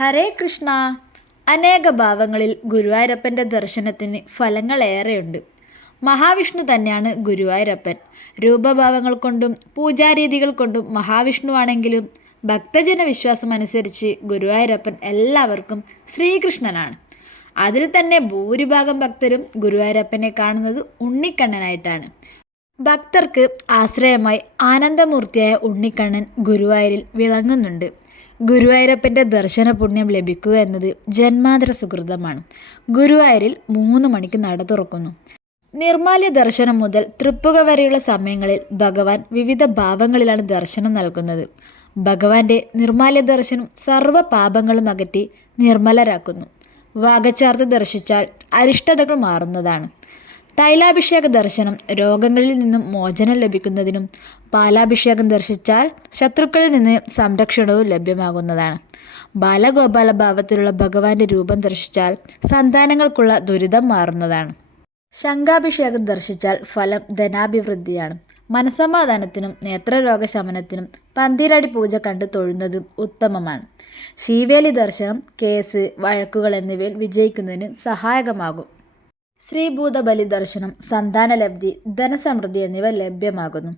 ഹരേ കൃഷ്ണ. അനേക ഭാവങ്ങളിൽ ഗുരുവായൂരപ്പൻ്റെ ദർശനത്തിന് ഫലങ്ങളേറെയുണ്ട്. മഹാവിഷ്ണു തന്നെയാണ് ഗുരുവായൂരപ്പൻ. രൂപഭാവങ്ങൾ കൊണ്ടും പൂജാരീതികൾ കൊണ്ടും മഹാവിഷ്ണുവാണെങ്കിലും ഭക്തജന വിശ്വാസമനുസരിച്ച് ഗുരുവായൂരപ്പൻ എല്ലാവർക്കും ശ്രീകൃഷ്ണനാണ്. അതിൽ തന്നെ ഭൂരിഭാഗം ഭക്തരും ഗുരുവായൂരപ്പനെ കാണുന്നത് ഉണ്ണിക്കണ്ണനായിട്ടാണ്. ഭക്തർക്ക് ആശ്രയമായി ആനന്ദമൂർത്തിയായ ഉണ്ണിക്കണ്ണൻ ഗുരുവായൂരിൽ വിളങ്ങുന്നുണ്ട്. ഗുരുവായൂരപ്പൻ്റെ ദർശന പുണ്യം ലഭിക്കുക എന്നത് ജന്മാന്തര സുകൃതമാണ്. ഗുരുവായൂരിൽ 3 മണിക്ക് നട തുറക്കുന്നു. നിർമാല്യ ദർശനം മുതൽ തൃപ്പുക വരെയുള്ള സമയങ്ങളിൽ ഭഗവാൻ വിവിധ ഭാവങ്ങളിലാണ് ദർശനം നൽകുന്നത്. ഭഗവാന്റെ നിർമാല്യ ദർശനം സർവ്വ പാപങ്ങളും അകറ്റി നിർമ്മലരാക്കുന്നു. വാഗച്ചാർത്ത് ദർശിച്ചാൽ അരിഷ്ടതകൾ മാറുന്നതാണ്. തൈലാഭിഷേക ദർശനം രോഗങ്ങളിൽ നിന്നും മോചനം ലഭിക്കുന്നതിനും പാലാഭിഷേകം ദർശിച്ചാൽ ശത്രുക്കളിൽ നിന്ന് സംരക്ഷണവും ലഭ്യമാകുന്നതാണ്. ബാലഗോപാല ഭാവത്തിലുള്ള ഭഗവാന്റെ രൂപം ദർശിച്ചാൽ സന്താനങ്ങൾക്കുള്ള ദുരിതം മാറുന്നതാണ്. ശംഖാഭിഷേകം ദർശിച്ചാൽ ഫലം ധനാഭിവൃദ്ധിയാണ്. മനസമാധാനത്തിനും നേത്രരോഗശമനത്തിനും പന്തിരടി പൂജ കണ്ട് തൊഴുന്നതും ഉത്തമമാണ്. ശീവേലി ദർശനം കേസ്, വഴക്കുകൾ എന്നിവയിൽ വിജയിക്കുന്നതിന് സഹായകമാകും. ശ്രീഭൂതബലി ദർശനം സന്താനലബ്ധി, ധനസമൃദ്ധി എന്നിവ ലഭ്യമാകുന്നു.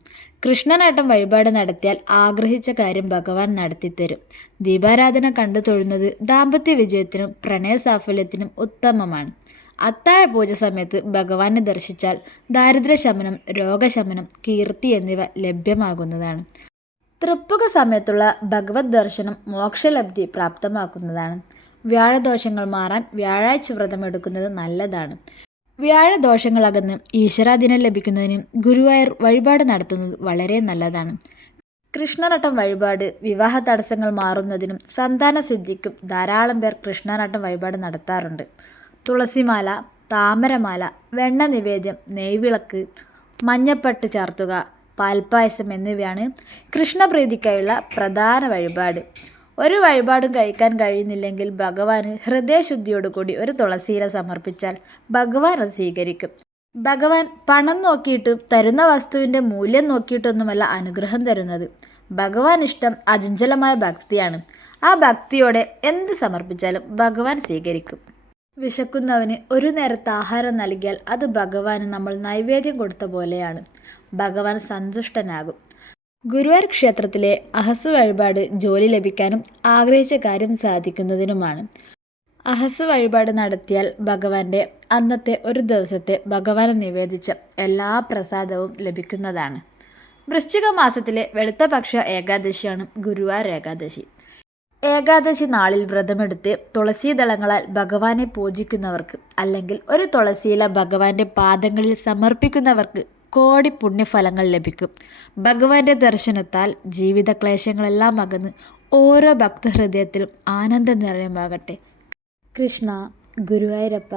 കൃഷ്ണനാട്ടം വഴിപാട് നടത്തിയാൽ ആഗ്രഹിച്ച കാര്യം ഭഗവാൻ നടത്തിത്തരും. ദീപാരാധന കണ്ടു തൊഴുന്നത് ദാമ്പത്യ വിജയത്തിനും പ്രണയ സാഫല്യത്തിനും ഉത്തമമാണ്. അത്താഴ പൂജ സമയത്ത് ഭഗവാനെ ദർശിച്ചാൽ ദാരിദ്ര്യശമനം, രോഗശമനം, കീർത്തി എന്നിവ ലഭ്യമാകുന്നതാണ്. തൃപ്പുക സമയത്തുള്ള ഭഗവത് ദർശനം മോക്ഷലബ്ധി പ്രാപ്തമാക്കുന്നതാണ്. വ്യാഴദോഷങ്ങൾ മാറാൻ വ്യാഴാഴ്ച വ്രതമെടുക്കുന്നത് നല്ലതാണ്. വ്യാഴദോഷങ്ങൾ അകന്ന് ഈശ്വരാധീനം ലഭിക്കുന്നതിനും ഗുരുവായൂർ വഴിപാട് നടത്തുന്നത് വളരെ നല്ലതാണ്. കൃഷ്ണനട്ടം വഴിപാട് വിവാഹ തടസ്സങ്ങൾ മാറുന്നതിനും സന്താന സിദ്ധിക്കും ധാരാളം പേർ കൃഷ്ണനട്ടം വഴിപാട് നടത്താറുണ്ട്. തുളസിമാല, താമരമാല, വെണ്ണ നിവേദ്യം, നെയ്വിളക്ക്, മഞ്ഞപ്പട്ട് ചാർത്തുക, പാൽപ്പായസം എന്നിവയാണ് കൃഷ്ണപ്രീതിക്കായുള്ള പ്രധാന വഴിപാട്. ഒരു വഴിപാടും കഴിക്കാൻ കഴിയുന്നില്ലെങ്കിൽ ഭഗവാന് ഹൃദയശുദ്ധിയോടുകൂടി ഒരു തുളസിയില സമർപ്പിച്ചാൽ ഭഗവാൻ അത് സ്വീകരിക്കും. ഭഗവാൻ പണം നോക്കിയിട്ടും തരുന്ന വസ്തുവിൻ്റെ മൂല്യം നോക്കിയിട്ടൊന്നുമല്ല അനുഗ്രഹം തരുന്നത്. ഭഗവാൻ ഇഷ്ടം അചഞ്ചലമായ ഭക്തിയാണ്. ആ ഭക്തിയോടെ എന്ത് സമർപ്പിച്ചാലും ഭഗവാൻ സ്വീകരിക്കും. വിശക്കുന്നവന് ഒരു നേരത്തെ ആഹാരം നൽകിയാൽ അത് ഭഗവാന് നമ്മൾ നൈവേദ്യം കൊടുത്ത പോലെയാണ്. ഭഗവാൻ സന്തുഷ്ടനാകും. ഗുരുവായൂർ ക്ഷേത്രത്തിലെ അഹസ് വഴിപാട് ജോലി ലഭിക്കാനും ആഗ്രഹിച്ച കാര്യം സാധിക്കുന്നതിനുമാണ്. അഹസ് വഴിപാട് നടത്തിയാൽ ഭഗവാന്റെ അന്നത്തെ ഒരു ദിവസത്തെ ഭഗവാന് നിവേദിച്ച എല്ലാ പ്രസാദവും ലഭിക്കുന്നതാണ്. വൃശ്ചിക മാസത്തിലെ വെളുത്തപക്ഷ ഏകാദശിയാണ് ഗുരുവായൂർ ഏകാദശി. ഏകാദശി നാളിൽ വ്രതമെടുത്ത് തുളസീദളങ്ങളാൽ ഭഗവാനെ പൂജിക്കുന്നവർക്ക് അല്ലെങ്കിൽ ഒരു തുളസിയില ഭഗവാന്റെ പാദങ്ങളിൽ സമർപ്പിക്കുന്നവർക്ക് കോടി പുണ്യഫലങ്ങൾ ലഭിക്കും. ഭഗവാന്റെ ദർശനത്താൽ ജീവിത ക്ലേശങ്ങളെല്ലാം അകന്ന് ഓരോ ഭക്തഹൃദയത്തിലും ആനന്ദ നിറയമാകട്ടെ. കൃഷ്ണ, ഗുരുവായൂരപ്പ.